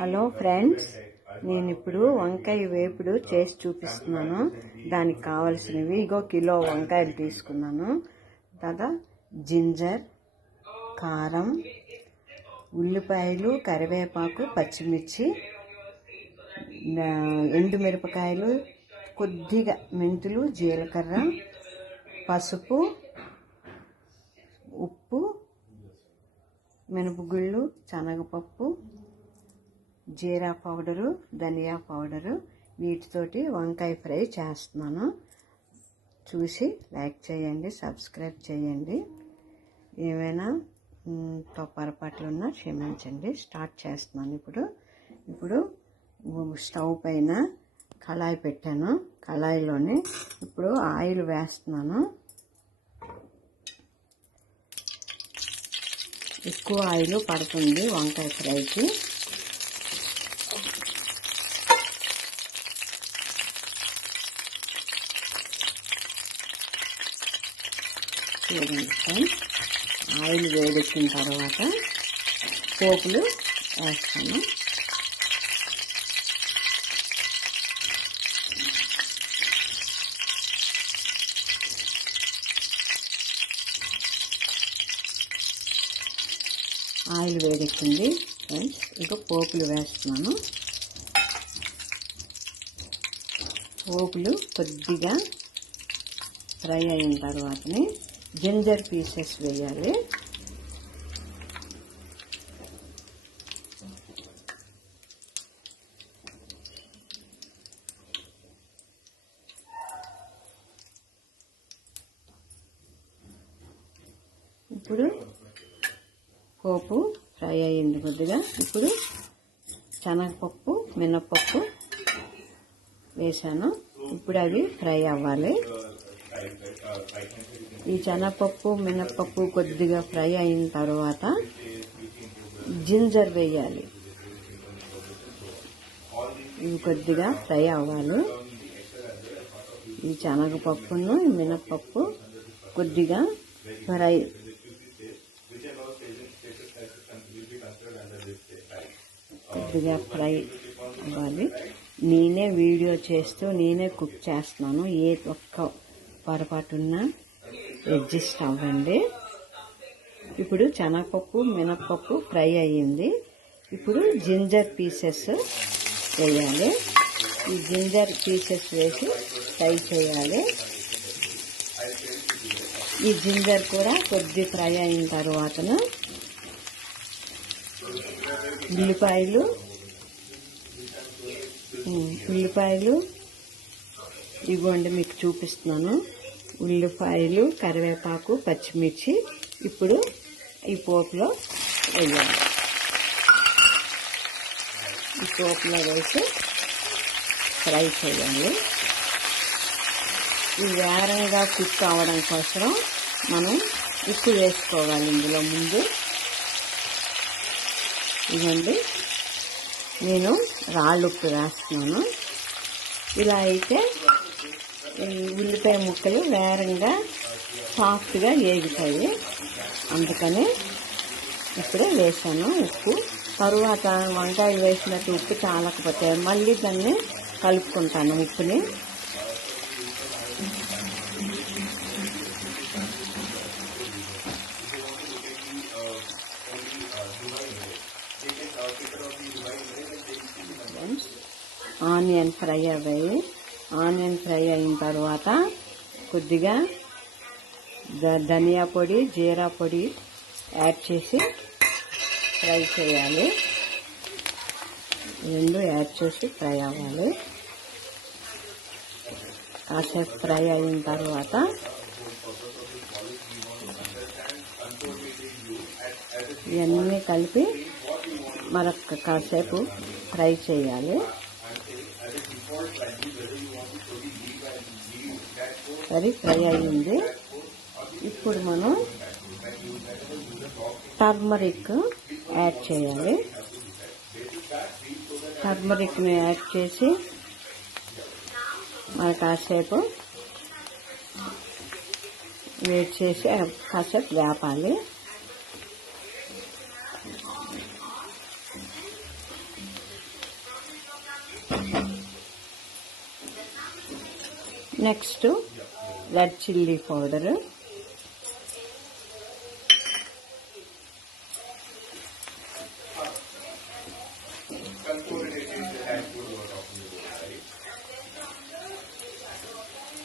Hello friends, నేను ఇప్పుడు వంకాయ వేపుడు చేసి చూపిస్తున్నాను. దానికి కావాల్సినవి కిలో వంకాయలు తీసుకున్నాను. తర్వాత జింజర్, కారం, ఉల్లిపాయలు, కరివేపాకు, పచ్చిమిర్చి, ఎండుమిరపకాయలు, కొద్దిగా మెంతులు, జీలకర్ర, పసుపు, ఉప్పు, మినపగుళ్ళు, శనగపప్పు, జీరా పౌడరు, ధనియా పౌడరు, వీటితోటి వంకాయ ఫ్రై చేస్తున్నాను. చూసి లైక్ చేయండి, సబ్స్క్రైబ్ చేయండి. ఏమైనా పొరపాట్లు ఉన్నా క్షమించండి. స్టార్ట్ చేస్తున్నాను. ఇప్పుడు స్టవ్ పైన కళాయి పెట్టాను. కళాయిలోని ఇప్పుడు ఆయిల్ వేస్తున్నాను. ఎక్కువ ఆయిల్ పడుతుంది వంకాయ ఫ్రైకి. ఆయిల్ వేడెక్కిన తర్వాత పోపులు వేస్తాను. ఆయిల్ వేడెక్కింది ఫ్రెండ్స్. ఇంకా పోపులు వేస్తున్నాను. పోపులు కొద్దిగా ఫ్రై అయిన తర్వాతనే జింజర్ పీసెస్ వేయాలి. ఇప్పుడు పోపు ఫ్రై అయ్యింది కొద్దిగా. ఇప్పుడు శనగపప్పు, మినపప్పు వేసాను. ఇప్పుడు అవి ఫ్రై అవ్వాలి. ఈ శనగపప్పు, మినపప్పు కొద్దిగా ఫ్రై అయిన తర్వాత జింజర్ వేయాలి. ఇవి కొద్దిగా ఫ్రై అవ్వాలి. ఈ శనగపప్పును, మినపప్పు కొద్దిగా ఫ్రై అవ్వాలి. నేనే వీడియో చేస్తూ నేనే కుక్ చేస్తున్నాను. ఏ ఒక్క పొరపాటున్నా అడ్జస్ట్ అవ్వండి. ఇప్పుడు శనగపప్పు, మినపప్పు ఫ్రై అయ్యింది. ఇప్పుడు జింజర్ పీసెస్ వేయాలి. ఈ జింజర్ పీసెస్ వేసి ఫ్రై చేయాలి. ఈ జింజర్ కూడా కొద్ది ఫ్రై అయిన తర్వాతను ఉల్లిపాయలు ఇవ్వండి, మీకు చూపిస్తున్నాను. ఉల్లిపాయలు, కరివేపాకు, పచ్చిమిర్చి ఇప్పుడు ఈ పోపులో వేయాలి. ఈ పోపులో వేసి ఫ్రై చేయాలి. ఈ వేరంగా కుక్ అవ్వడం కోసం మనం ఉప్పు వేసుకోవాలి. ఇందులో ముందు ఇవ్వండి, నేను రాళ్ళు ఉప్పు వేస్తున్నాను. ఇలా అయితే ఉల్లిపాయ ముక్కలు వేరంగా సాఫ్ట్గా వేగుతాయి. అందుకని ఇప్పుడే వేసాను ఉప్పు. తరువాత వంకాయ వేసినట్టు ఉప్పు చాలకపోతే మళ్ళీ దాన్ని కలుపుకుంటాను ఉప్పుని. ఆనియన్ ఫ్రై అయ్యాయి. ఆనియన్ ఫ్రై అయిన తర్వాత కొద్దిగా ధనియా పొడి, జీరా పొడి యాడ్ చేసి ఫ్రై చేయాలి. రెండు యాడ్ చేసి ఫ్రై అవ్వాలి. కాసేపు ఫ్రై అయిన తర్వాత ఇవన్నీ కలిపి మరొక కాసేపు ఫ్రై చేయాలి. సరే, ఫ్రై అయ్యింది. ఇప్పుడు మనం టర్మరిక్ యాడ్ చేయాలి. టర్మరిక్ని యాడ్ చేసి మరి కాసేపు వేడి చేసి కాసేపు వేపాలి. నెక్స్ట్ రెడ్ చిల్లీ పౌడరు,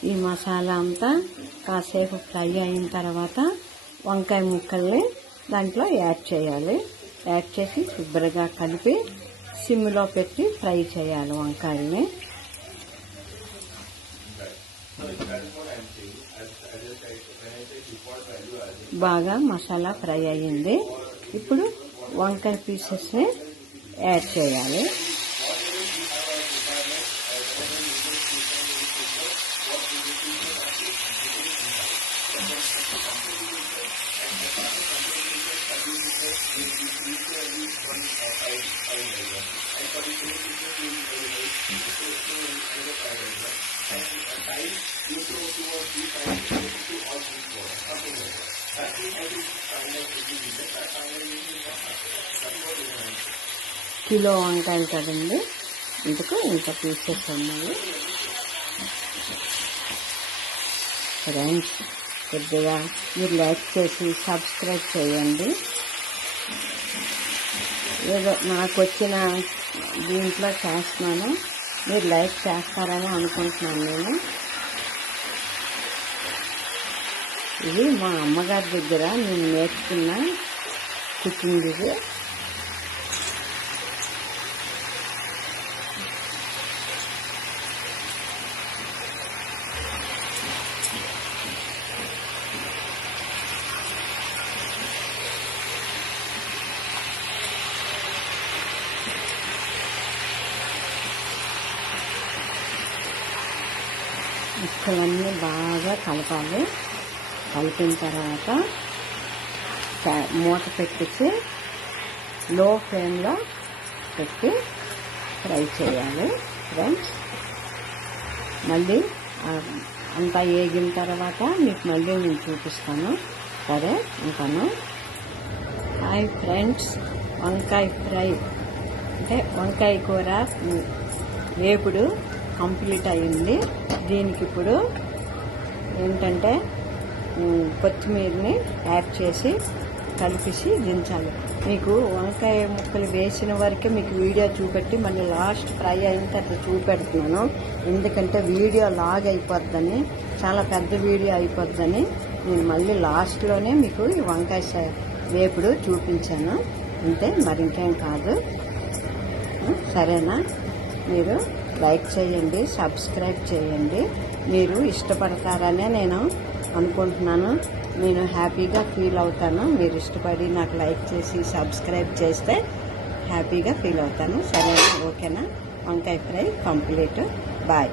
ఈ మసాలా అంతా కాసేపు ఫ్రై అయిన తర్వాత వంకాయ ముక్కల్ని దాంట్లో యాడ్ చేయాలి. యాడ్ చేసి శుభ్రంగా కలిపి సిమ్లో పెట్టి ఫ్రై చేయాలి వంకాయల్ని. బాగా మసాలా ఫ్రై అయ్యింది. ఇప్పుడు వంకాయ పీసెస్ని యాడ్ చేయాలి. కిలో వంకాయలు కదండి, ఇందుకు ఇంత పీసెస్ ఉన్నాయి. ఫ్రెండ్స్, కొద్దిగా మీరు లైక్ చేసి సబ్స్క్రైబ్ చేయండి. ఏదో నాకు వచ్చిన దీంట్లో చేస్తున్నాను, మీరు లైక్ చేస్తారని అనుకుంటున్నాను నేను. ఇది మా అమ్మగారి దగ్గర నేను నేర్చుకున్న కుకింగ్. ఇది ముక్కలన్నీ బాగా కలపాలి. కలిపిన తర్వాత మూత పెట్టించి లో ఫ్లేమ్లో పెట్టి ఫ్రై చేయాలి. ఫ్రెండ్స్, మళ్ళీ అంతా వేగిన తర్వాత మీకు మళ్ళీ నేను చూపిస్తాను. సరే, ఉంటాను. హాయ్ ఫ్రెండ్స్, వంకాయ ఫ్రై అంటే వంకాయ కూర వేపుడు కంప్లీట్ అయింది. దీనికి ఇప్పుడు ఏంటంటే కొత్తిమీరని యాడ్ చేసి కలిపేసి దించాలి. మీకు వంకాయ ముక్కలు వేసిన వరకే మీకు వీడియో చూపెట్టి మళ్ళీ లాస్ట్ ఫ్రై అయిన తర్వాత చూపెడుతున్నాను. ఎందుకంటే వీడియో లాగ్ అయిపోద్దని, చాలా పెద్ద వీడియో అయిపోద్దని నేను మళ్ళీ లాస్ట్లోనే మీకు ఈ వంకాయ వేపుడు చూపించాను. అంతే, మరి ఇంకేం కాదు. సరేనా? మీరు లైక్ చేయండి, సబ్స్క్రైబ్ చేయండి. మీరు ఇష్టపడతారనే నేను అనుకుంటున్నాను. నేను హ్యాపీగా ఫీల్ అవుతాను. మీరు ఇష్టపడి నాకు లైక్ చేసి సబ్స్క్రైబ్ చేస్తే హ్యాపీగా ఫీల్ అవుతాను. సరేనా? ఓకేనా? వంకాయ ఫ్రై కంప్లీట్. బాయ్.